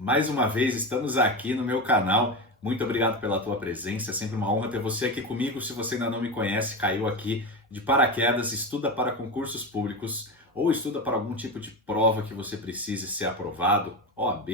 Mais uma vez estamos aqui no meu canal. Muito obrigado pela tua presença, é sempre uma honra ter você aqui comigo. Se você ainda não me conhece, caiu aqui de paraquedas, estuda para concursos públicos ou estuda para algum tipo de prova que você precise ser aprovado, OAB,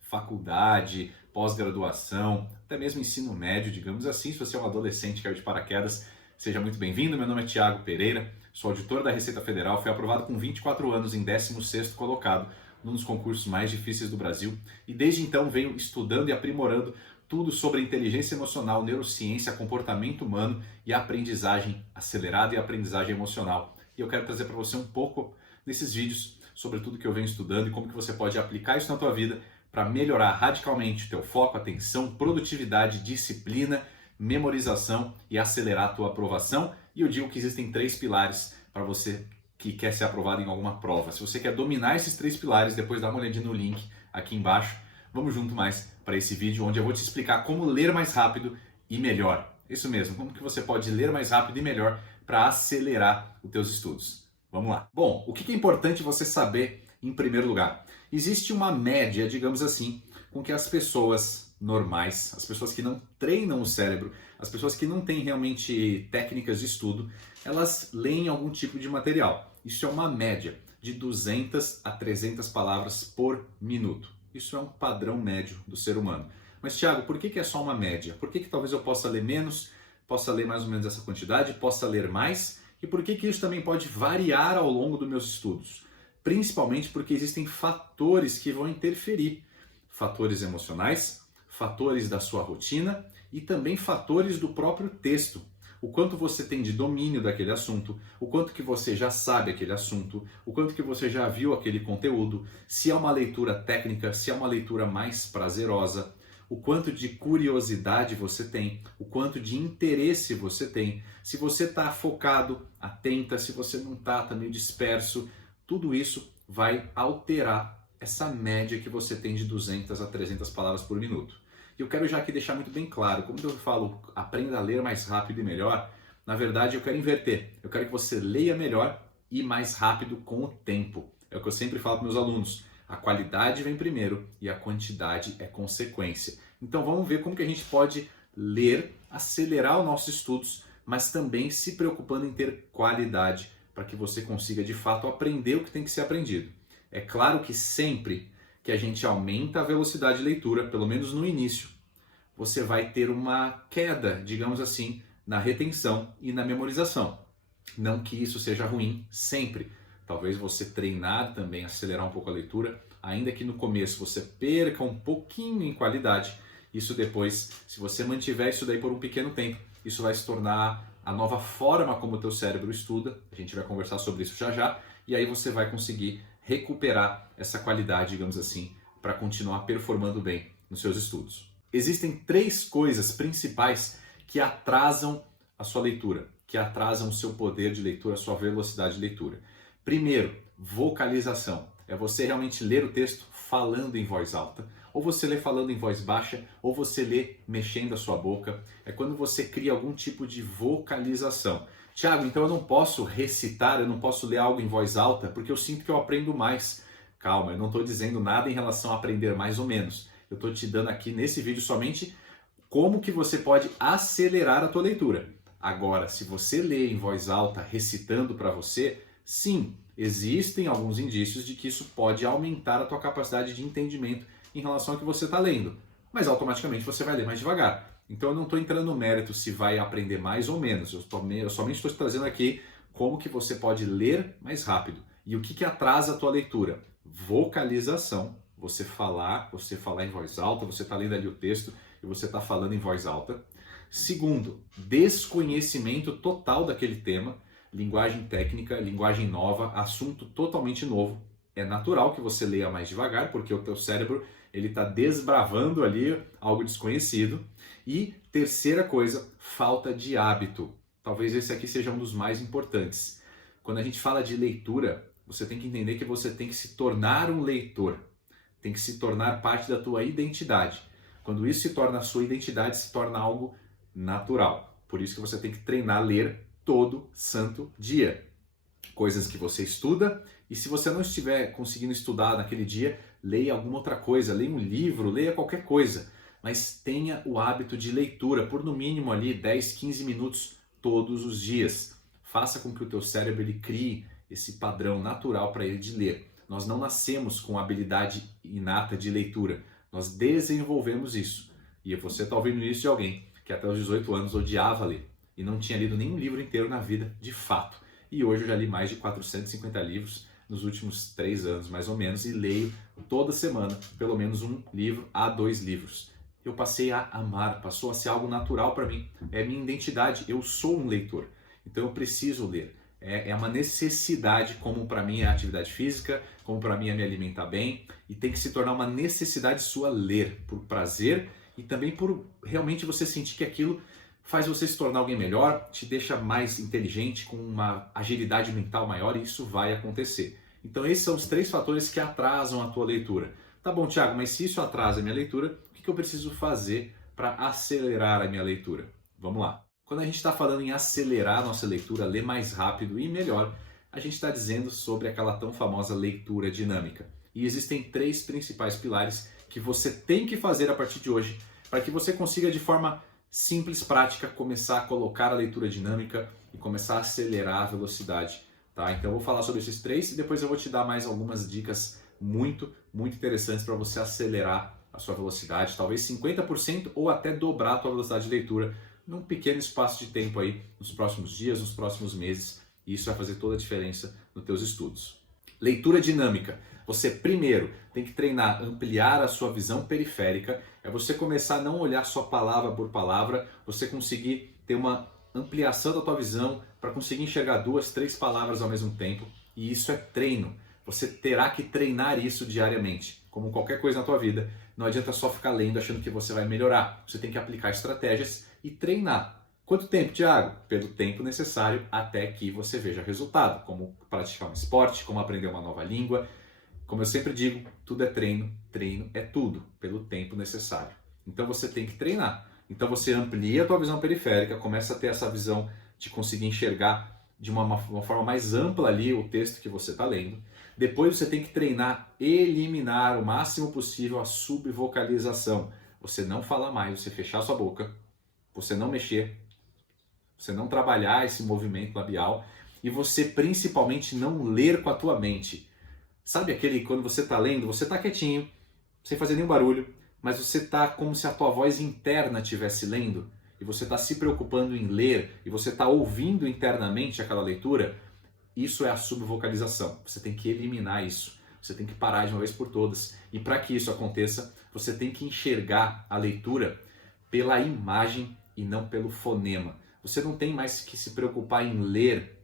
faculdade, pós-graduação, até mesmo ensino médio, digamos assim. Se você é um adolescente que caiu de paraquedas, seja muito bem-vindo. Meu nome é Thiago Pereira, sou auditor da Receita Federal, fui aprovado com 24 anos em 16º colocado num dos concursos mais difíceis do Brasil e desde então venho estudando e aprimorando tudo sobre inteligência emocional, neurociência, comportamento humano e aprendizagem acelerada e aprendizagem emocional. E eu quero trazer para você um pouco nesses vídeos sobre tudo que eu venho estudando e como que você pode aplicar isso na tua vida para melhorar radicalmente o teu foco, atenção, produtividade, disciplina, memorização e acelerar a tua aprovação. E eu digo que existem 3 pilares para você que quer ser aprovado em alguma prova. Se você quer dominar esses 3 pilares, depois dá uma olhadinha no link aqui embaixo. Vamos junto mais para esse vídeo onde eu vou te explicar como ler mais rápido e melhor. Isso mesmo, como que você pode ler mais rápido e melhor para acelerar os teus estudos. Vamos lá. Bom, o que é importante você saber em primeiro lugar? Existe uma média, digamos assim, com que as pessoas normais, as pessoas que não treinam o cérebro, as pessoas que não têm realmente técnicas de estudo, elas leem algum tipo de material. Isso é uma média de 200 a 300 palavras por minuto. Isso é um padrão médio do ser humano. Mas, Thiago, por que é só uma média? Por que talvez eu possa ler menos, possa ler mais ou menos essa quantidade, possa ler mais? E por que isso também pode variar ao longo dos meus estudos? Principalmente porque existem fatores que vão interferir. Fatores emocionais, fatores da sua rotina e também fatores do próprio texto. O quanto você tem de domínio daquele assunto, o quanto que você já sabe aquele assunto, o quanto que você já viu aquele conteúdo, se é uma leitura técnica, se é uma leitura mais prazerosa, o quanto de curiosidade você tem, o quanto de interesse você tem, se você está focado, atenta, se você não está meio disperso, tudo isso vai alterar essa média que você tem de 200 a 300 palavras por minuto. E eu quero já aqui deixar muito bem claro, como eu falo, aprenda a ler mais rápido e melhor, na verdade eu quero inverter. Eu quero que você leia melhor e mais rápido com o tempo. É o que eu sempre falo para meus alunos. A qualidade vem primeiro e a quantidade é consequência. Então vamos ver como que a gente pode ler, acelerar os nossos estudos, mas também se preocupando em ter qualidade para que você consiga de fato aprender o que tem que ser aprendido. É claro que sempre que a gente aumenta a velocidade de leitura, pelo menos no início, você vai ter uma queda, digamos assim, na retenção e na memorização. Não que isso seja ruim sempre. Talvez você treinar também, acelerar um pouco a leitura, ainda que no começo você perca um pouquinho em qualidade, isso depois, se você mantiver isso daí por um pequeno tempo, isso vai se tornar a nova forma como o teu cérebro estuda. A gente vai conversar sobre isso já já, e aí você vai conseguir recuperar essa qualidade, digamos assim, para continuar performando bem nos seus estudos. Existem 3 coisas principais que atrasam a sua leitura, que atrasam o seu poder de leitura, a sua velocidade de leitura. Primeiro, vocalização. É você realmente ler o texto falando em voz alta, ou você lê falando em voz baixa, ou você lê mexendo a sua boca. É quando você cria algum tipo de vocalização. Tiago, então eu não posso recitar, eu não posso ler algo em voz alta, porque eu sinto que eu aprendo mais. Calma, eu não estou dizendo nada em relação a aprender mais ou menos. Eu estou te dando aqui nesse vídeo somente como que você pode acelerar a tua leitura. Agora, se você lê em voz alta, recitando para você, sim, existem alguns indícios de que isso pode aumentar a tua capacidade de entendimento em relação ao que você está lendo. Mas automaticamente você vai ler mais devagar. Então eu não estou entrando no mérito se vai aprender mais ou menos. Eu somente estou trazendo aqui como que você pode ler mais rápido. E o que atrasa a tua leitura? Vocalização. Você falar em voz alta, você está lendo ali o texto e você está falando em voz alta. Segundo, desconhecimento total daquele tema. Linguagem técnica, linguagem nova, assunto totalmente novo. É natural que você leia mais devagar, porque o teu cérebro ele está desbravando ali algo desconhecido. E terceira coisa, falta de hábito. Talvez esse aqui seja um dos mais importantes. Quando a gente fala de leitura, você tem que entender que você tem que se tornar um leitor. Tem que se tornar parte da tua identidade. Quando isso se torna a sua identidade, se torna algo natural. Por isso que você tem que treinar a ler todo santo dia. Coisas que você estuda, e se você não estiver conseguindo estudar naquele dia, leia alguma outra coisa, leia um livro, leia qualquer coisa, mas tenha o hábito de leitura por no mínimo ali 10, 15 minutos todos os dias. Faça com que o teu cérebro ele crie esse padrão natural para ele de ler. Nós não nascemos com a habilidade inata de leitura, nós desenvolvemos isso. E você está ouvindo isso de alguém que até os 18 anos odiava ler e não tinha lido nenhum livro inteiro na vida, de fato. E hoje eu já li mais de 450 livros nos últimos 3 anos, mais ou menos, e leio toda semana pelo menos um livro a 2 livros. Eu passei a amar, passou a ser algo natural para mim, é minha identidade, eu sou um leitor, então eu preciso ler. É uma necessidade, como para mim é a atividade física, como para mim é me alimentar bem, e tem que se tornar uma necessidade sua ler, por prazer e também por realmente você sentir que aquilo faz você se tornar alguém melhor, te deixa mais inteligente, com uma agilidade mental maior, e isso vai acontecer. Então esses são os 3 fatores que atrasam a tua leitura. Tá bom, Thiago, mas se isso atrasa a minha leitura, o que eu preciso fazer para acelerar a minha leitura? Vamos lá. Quando a gente está falando em acelerar a nossa leitura, ler mais rápido e melhor, a gente está dizendo sobre aquela tão famosa leitura dinâmica. E existem 3 principais pilares que você tem que fazer a partir de hoje para que você consiga de forma simples, prática, começar a colocar a leitura dinâmica e começar a acelerar a velocidade. Tá? Então eu vou falar sobre esses 3 e depois eu vou te dar mais algumas dicas muito interessantes para você acelerar a sua velocidade, talvez 50% ou até dobrar a tua velocidade de leitura num pequeno espaço de tempo aí, nos próximos dias, nos próximos meses, e isso vai fazer toda a diferença nos teus estudos. Leitura dinâmica. Você primeiro tem que treinar, ampliar a sua visão periférica, é você começar a não olhar só palavra por palavra, você conseguir ter uma ampliação da tua visão para conseguir enxergar 2, 3 palavras ao mesmo tempo, e isso é treino. Você terá que treinar isso diariamente. Como qualquer coisa na tua vida, não adianta só ficar lendo achando que você vai melhorar. Você tem que aplicar estratégias e treinar. Quanto tempo, Thiago? Pelo tempo necessário até que você veja resultado, como praticar um esporte, como aprender uma nova língua. Como eu sempre digo, tudo é treino, treino é tudo, pelo tempo necessário. Então você tem que treinar. Então você amplia a tua visão periférica, começa a ter essa visão de conseguir enxergar de uma forma mais ampla ali o texto que você está lendo. Depois você tem que treinar, eliminar o máximo possível a subvocalização. Você não falar mais, você fechar sua boca, você não mexer, você não trabalhar esse movimento labial e você principalmente não ler com a tua mente. Sabe aquele quando você está lendo, você está quietinho, sem fazer nenhum barulho, mas você está como se a tua voz interna estivesse lendo e você está se preocupando em ler e você está ouvindo internamente aquela leitura. Isso é a subvocalização. Você tem que eliminar isso. Você tem que parar de uma vez por todas. E para que isso aconteça, você tem que enxergar a leitura pela imagem e não pelo fonema. Você não tem mais que se preocupar em ler,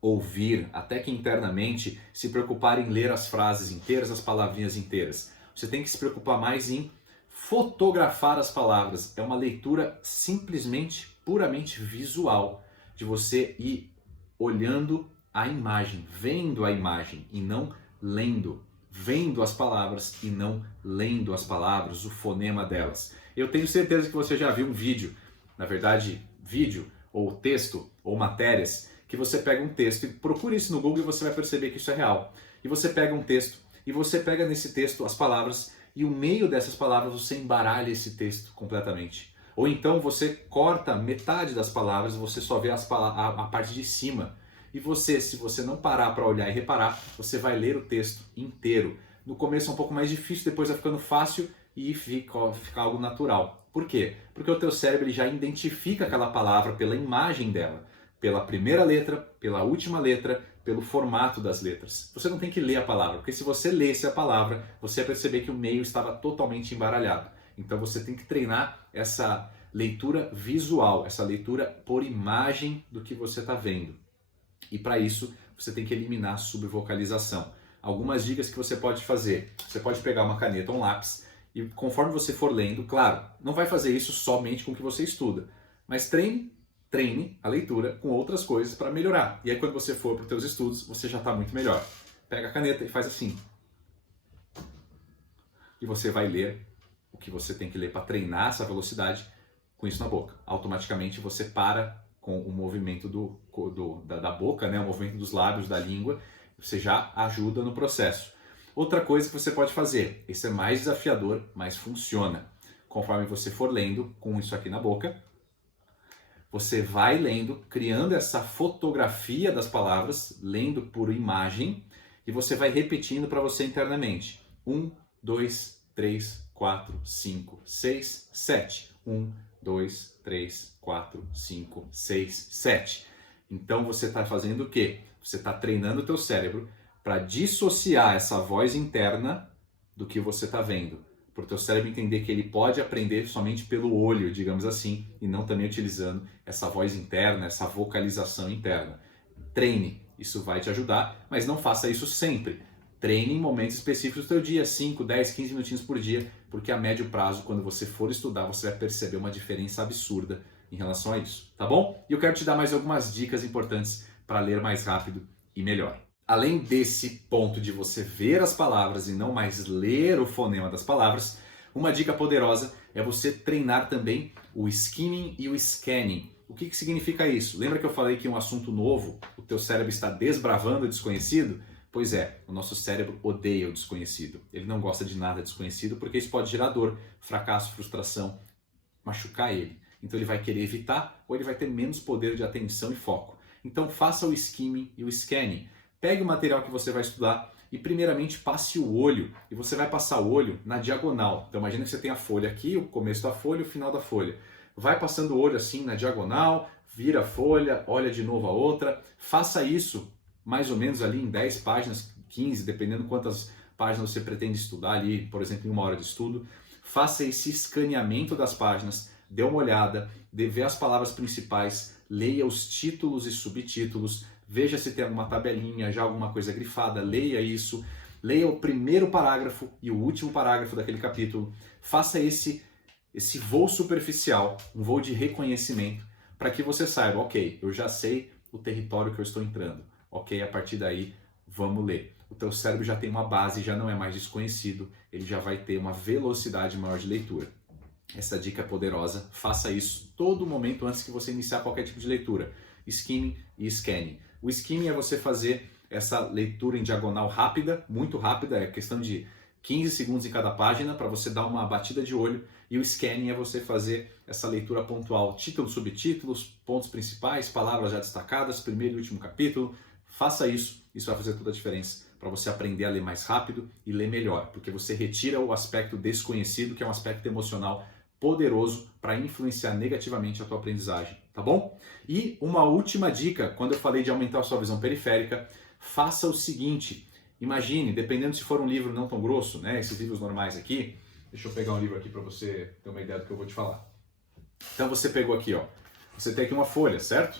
ouvir, até que internamente se preocupar em ler as frases inteiras, as palavrinhas inteiras. Você tem que se preocupar mais em fotografar as palavras. É uma leitura simplesmente, puramente visual, de você ir olhando a imagem, vendo a imagem e não lendo, vendo as palavras e não lendo as palavras, o fonema delas. Eu tenho certeza que você já viu um vídeo, na verdade, vídeo ou texto ou matérias, que você pega um texto e procura isso no Google e você vai perceber que isso é real. E você pega um texto e você pega nesse texto as palavras e o meio dessas palavras você embaralha esse texto completamente. Ou então você corta metade das palavras e você só vê a parte de cima. E você, se você não parar para olhar e reparar, você vai ler o texto inteiro. No começo é um pouco mais difícil, depois vai ficando fácil e fica algo natural. Por quê? Porque o teu cérebro ele já identifica aquela palavra pela imagem dela, pela primeira letra, pela última letra, pelo formato das letras. Você não tem que ler a palavra, porque se você lesse a palavra, você ia perceber que o meio estava totalmente embaralhado. Então você tem que treinar essa leitura visual, essa leitura por imagem do que você está vendo. E para isso, você tem que eliminar a subvocalização. Algumas dicas que você pode fazer. Você pode pegar uma caneta ou um lápis e conforme você for lendo, claro, não vai fazer isso somente com o que você estuda, mas treine a leitura com outras coisas para melhorar. E aí quando você for para os seus estudos, você já está muito melhor. Pega a caneta e faz assim. E você vai ler o que você tem que ler para treinar essa velocidade com isso na boca. Automaticamente você para com o movimento da boca, né? O movimento dos lábios, da língua, você já ajuda no processo. Outra coisa que você pode fazer, esse é mais desafiador, mas funciona. Conforme você for lendo com isso aqui na boca, você vai lendo, criando essa fotografia das palavras, lendo por imagem, e você vai repetindo para você internamente. 1, 2, 3, 4, 5, 6, 7. 1, 2, 3, 4, 5, 6, 7. Então você está fazendo o quê? Você está treinando o teu cérebro para dissociar essa voz interna do que você está vendo. Para o teu cérebro entender que ele pode aprender somente pelo olho, digamos assim, e não também utilizando essa voz interna, essa vocalização interna. Treine, isso vai te ajudar, mas não faça isso sempre. Treine em momentos específicos do teu dia, 5, 10, 15 minutinhos por dia, porque a médio prazo, quando você for estudar, você vai perceber uma diferença absurda em relação a isso, tá bom? E eu quero te dar mais algumas dicas importantes para ler mais rápido e melhor. Além desse ponto de você ver as palavras e não mais ler o fonema das palavras, uma dica poderosa é você treinar também o skimming e o scanning. O que significa isso? Lembra que eu falei que um assunto novo, o teu cérebro está desbravando o desconhecido? Pois é, o nosso cérebro odeia o desconhecido. Ele não gosta de nada desconhecido porque isso pode gerar dor, fracasso, frustração, machucar ele. Então ele vai querer evitar ou ele vai ter menos poder de atenção e foco. Então faça o skimming e o scanning. Pegue o material que você vai estudar e primeiramente passe o olho. E você vai passar o olho na diagonal. Então imagina que você tem a folha aqui, o começo da folha e o final da folha. Vai passando o olho assim na diagonal, vira a folha, olha de novo a outra. Faça isso mais ou menos ali em 10 páginas, 15, dependendo quantas páginas você pretende estudar ali, por exemplo, em 1 hora de estudo. Faça esse escaneamento das páginas, dê uma olhada, vê as palavras principais, leia os títulos e subtítulos, veja se tem alguma tabelinha, já alguma coisa grifada, leia isso, leia o primeiro parágrafo e o último parágrafo daquele capítulo, faça esse voo superficial, um voo de reconhecimento, para que você saiba, ok, eu já sei o território que eu estou entrando, ok, a partir daí vamos ler. O teu cérebro já tem uma base, já não é mais desconhecido, ele já vai ter uma velocidade maior de leitura. Essa dica é poderosa, faça isso todo momento antes que você iniciar qualquer tipo de leitura. Skimming e scanning. O skimming é você fazer essa leitura em diagonal rápida, muito rápida, é questão de 15 segundos em cada página para você dar uma batida de olho. E o scanning é você fazer essa leitura pontual, títulos, subtítulos, pontos principais, palavras já destacadas, primeiro e último capítulo. Faça isso, isso vai fazer toda a diferença para você aprender a ler mais rápido e ler melhor, porque você retira o aspecto desconhecido, que é um aspecto emocional poderoso para influenciar negativamente a tua aprendizagem, tá bom? E uma última dica, quando eu falei de aumentar a sua visão periférica, faça o seguinte, imagine, dependendo se for um livro não tão grosso, né, esses livros normais aqui, deixa eu pegar um livro aqui para você ter uma ideia do que eu vou te falar. Então você pegou aqui, ó, você tem aqui uma folha, certo?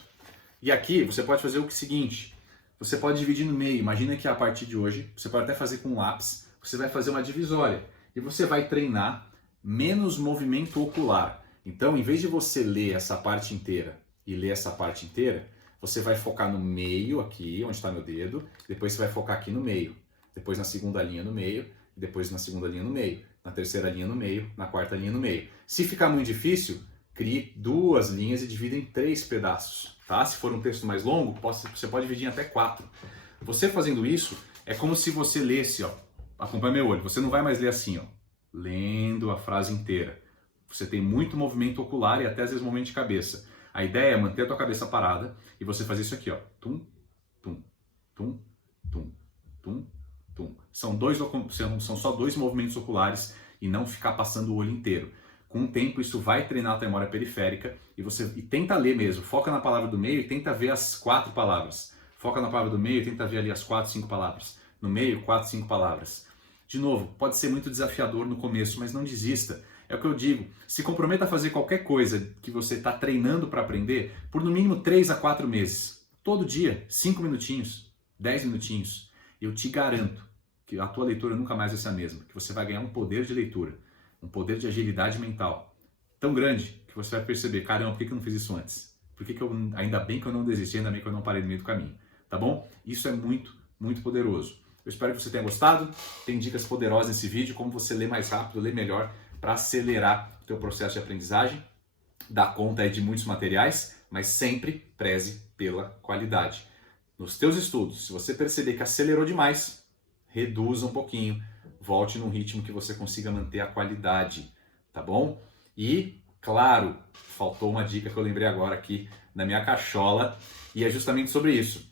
E aqui você pode fazer o seguinte, você pode dividir no meio, imagina que a partir de hoje, você pode até fazer com um lápis, você vai fazer uma divisória e você vai treinar menos movimento ocular. Então, em vez de você ler essa parte inteira e ler essa parte inteira, você vai focar no meio aqui, onde está meu dedo, depois você vai focar aqui no meio, depois na segunda linha no meio, depois na segunda linha no meio, na terceira linha no meio, na quarta linha no meio. Se ficar muito difícil, crie 2 linhas e divida em 3 pedaços, tá? Se for um texto mais longo, você pode dividir em até 4. Você fazendo isso, é como se você lesse, ó, acompanha meu olho, você não vai mais ler assim, ó, lendo a frase inteira. Você tem muito movimento ocular e até às vezes movimento de cabeça. A ideia é manter a tua cabeça parada e você fazer isso aqui, ó. Tum, tum, tum, tum, tum, tum. São só 2 movimentos oculares e não ficar passando o olho inteiro. Com o tempo isso vai treinar a tua memória periférica e tenta ler mesmo. Foca na palavra do meio e tenta ver as 4 palavras. Foca na palavra do meio e tenta ver ali as 4, 5 palavras. No meio, 4, 5 palavras. De novo, pode ser muito desafiador no começo, mas não desista. É o que eu digo, se comprometa a fazer qualquer coisa que você está treinando para aprender por no mínimo 3 a 4 meses. Todo dia, 5 minutinhos, 10 minutinhos. Eu te garanto que a tua leitura nunca mais vai ser a mesma, que você vai ganhar um poder de leitura, um poder de agilidade mental tão grande que você vai perceber, caramba, por que eu não fiz isso antes? Ainda bem que eu não desisti, ainda bem que eu não parei no meio do caminho, tá bom? Isso é muito, muito poderoso. Eu espero que você tenha gostado. Tem dicas poderosas nesse vídeo, como você lê mais rápido, lê melhor, para acelerar o teu processo de aprendizagem. Dá conta aí de muitos materiais, mas sempre preze pela qualidade. Nos teus estudos, se você perceber que acelerou demais, reduza um pouquinho, volte num ritmo que você consiga manter a qualidade, tá bom? E, claro, faltou uma dica que eu lembrei agora aqui na minha cachola, e é justamente sobre isso.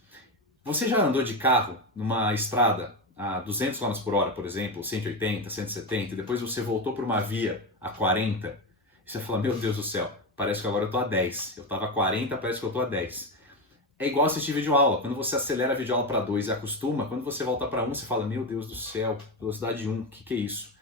Você já andou de carro numa estrada a 200 km por hora, por exemplo, 180, 170, e depois você voltou para uma via a 40, e você fala, meu Deus do céu, parece que agora eu tô a 10. Eu estava a 40, parece que eu tô a 10. É igual assistir videoaula. Quando você acelera a videoaula para 2 e acostuma, quando você volta para 1, você fala, meu Deus do céu, velocidade 1, o que é isso?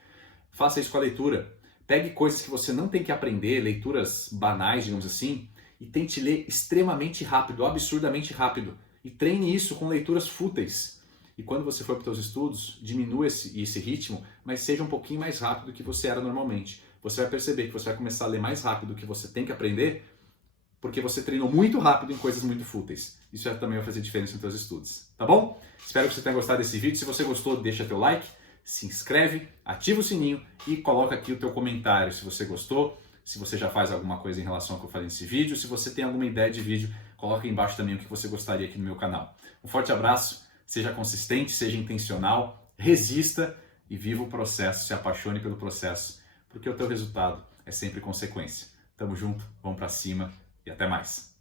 Faça isso com a leitura. Pegue coisas que você não tem que aprender, leituras banais, digamos assim, e tente ler extremamente rápido, absurdamente rápido. E treine isso com leituras fúteis. E quando você for para os seus estudos, diminua esse ritmo, mas seja um pouquinho mais rápido do que você era normalmente. Você vai perceber que você vai começar a ler mais rápido do que você tem que aprender, porque você treinou muito rápido em coisas muito fúteis. Isso também vai fazer diferença nos seus estudos, tá bom? Espero que você tenha gostado desse vídeo. Se você gostou, deixa teu like, se inscreve, ativa o sininho e coloca aqui o teu comentário se você gostou, se você já faz alguma coisa em relação ao que eu falei nesse vídeo, se você tem alguma ideia de vídeo, coloca aí embaixo também o que você gostaria aqui no meu canal. Um forte abraço, seja consistente, seja intencional, resista e viva o processo, se apaixone pelo processo, porque o teu resultado é sempre consequência. Tamo junto, vamos pra cima e até mais.